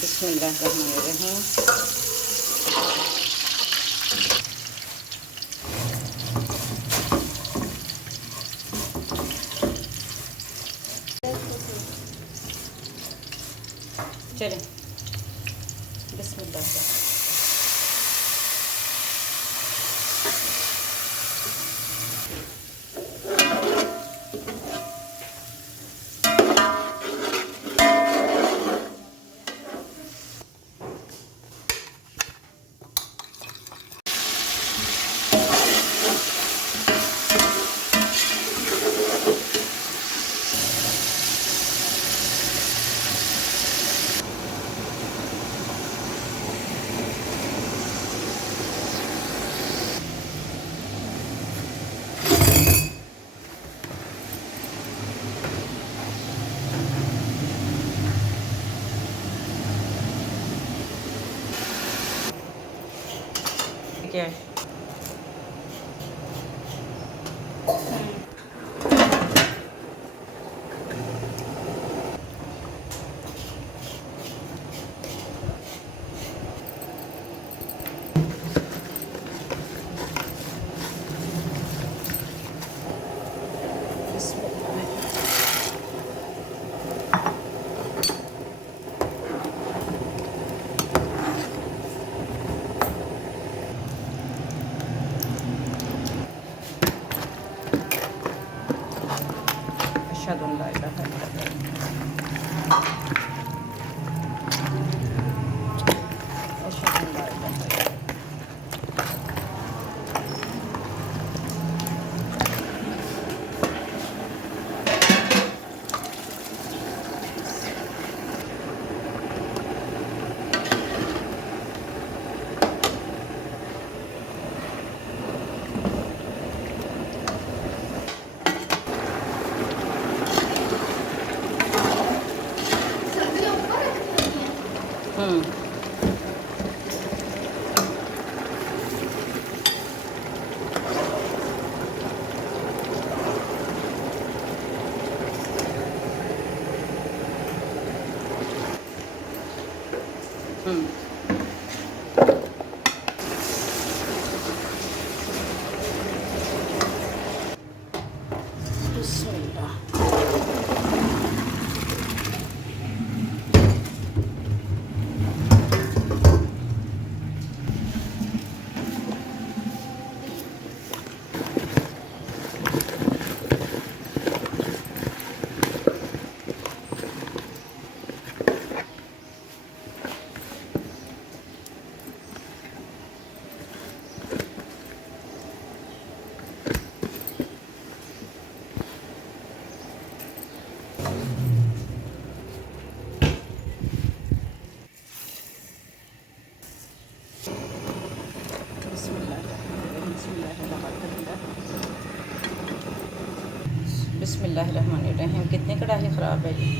बिस्मिल्लाहिर्रहमानिर्रहीम। चलें, बिस्मिल्लाह। क्या है? अशहदु अल्ला इलाहा इल्लल्लाह। अशहदु अल्ला इलाहा इल्लल्लाह। बिस्मिल्लाह। बिस्मिल्लाहिर्रहमानिर्रहीम। कितनी कढ़ाई ख़राब है ये।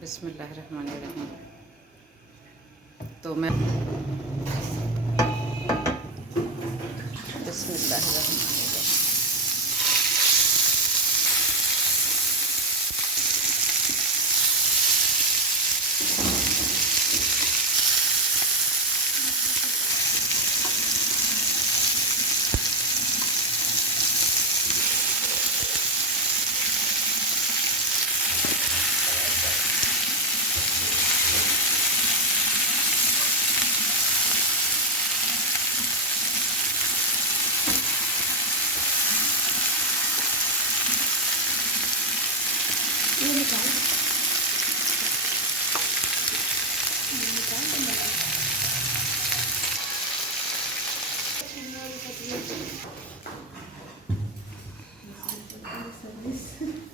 बिस्मिल्लाहिर्रहमानिर्रहीम। तो मैं बिस्मिल्लाहिर्रहमानिर्रहीम।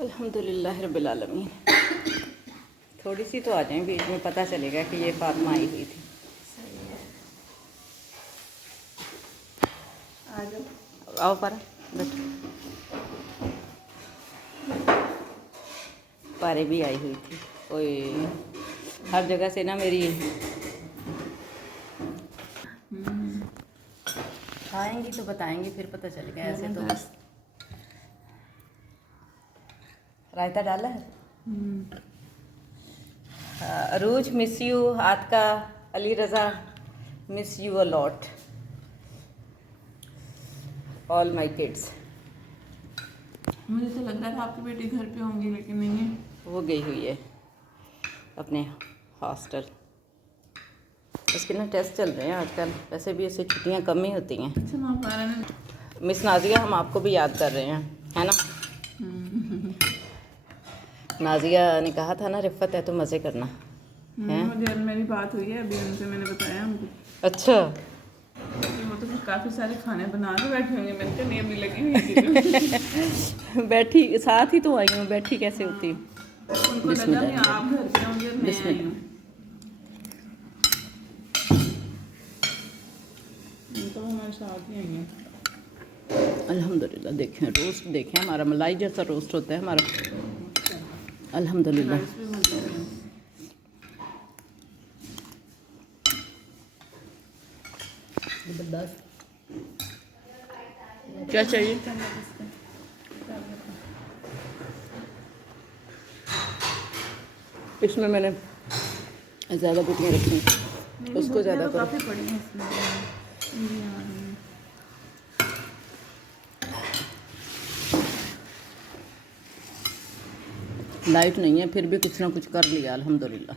अल्हम्दुलिल्लाह रब्बिल आलमीन। थोड़ी सी तो आ जाए बीच में, पता चलेगा कि ये फातिमा आई हुई थी। आ जाओ, आओ पारा बैठो। पारे भी आई हुई थी। ओए हर जगह से ना मेरी आएंगी तो बताएंगी, फिर पता चलेगा। ऐसे तो रायता डाला है। Arooj miss you, Aatka, Ali Raza miss you a lot, all my kids. मुझे तो लग रहा था आपकी बेटी घर पे होंगी, लेकिन नहीं है। वो गई हुई है अपने हॉस्टल। उसके ना टेस्ट चल रहे हैं आजकल, वैसे भी ऐसे छुट्टियां कम ही होती हैं। अच्छा, माँ पारा ने मिस नाजिया, हम आपको भी याद कर रहे हैं, है ना। नाजिया ने कहा था ना, रिफ़त है तो मज़े करना है। मुझे मेरी बात हुई है अभी उनसे, मैंने बताया उनको। अच्छा। वो तो काफ़ी सारे खाने बना के बैठे होंगे, मैंने कहा नहीं अभी लगी हुई थी। बैठी साथ ही तो आई हूँ, बैठी कैसे होती। उनको लगा नहीं आप घर पे होंगे और मैं आई हूँ। तो हमारे साथ ही आई हैं। अल्हम्दुलिल्लाह। देखें रोस्ट, देखें हमारा मलाई जैसा रोस्ट होता है हमारा, अल्हम्दुलिल्लाह। राइस भी बनते हैं। ज़बरदस्त। क्या चाहिए? इसमें मैंने ज़्यादा गुटियाँ रखी, उसको ज़्यादा करो। काफ़ी पड़ी हैं इसमें। मेरी आ रही हैं। लाइट नहीं है, फिर भी कुछ ना कुछ कर लिया अल्हम्दुलिल्लाह।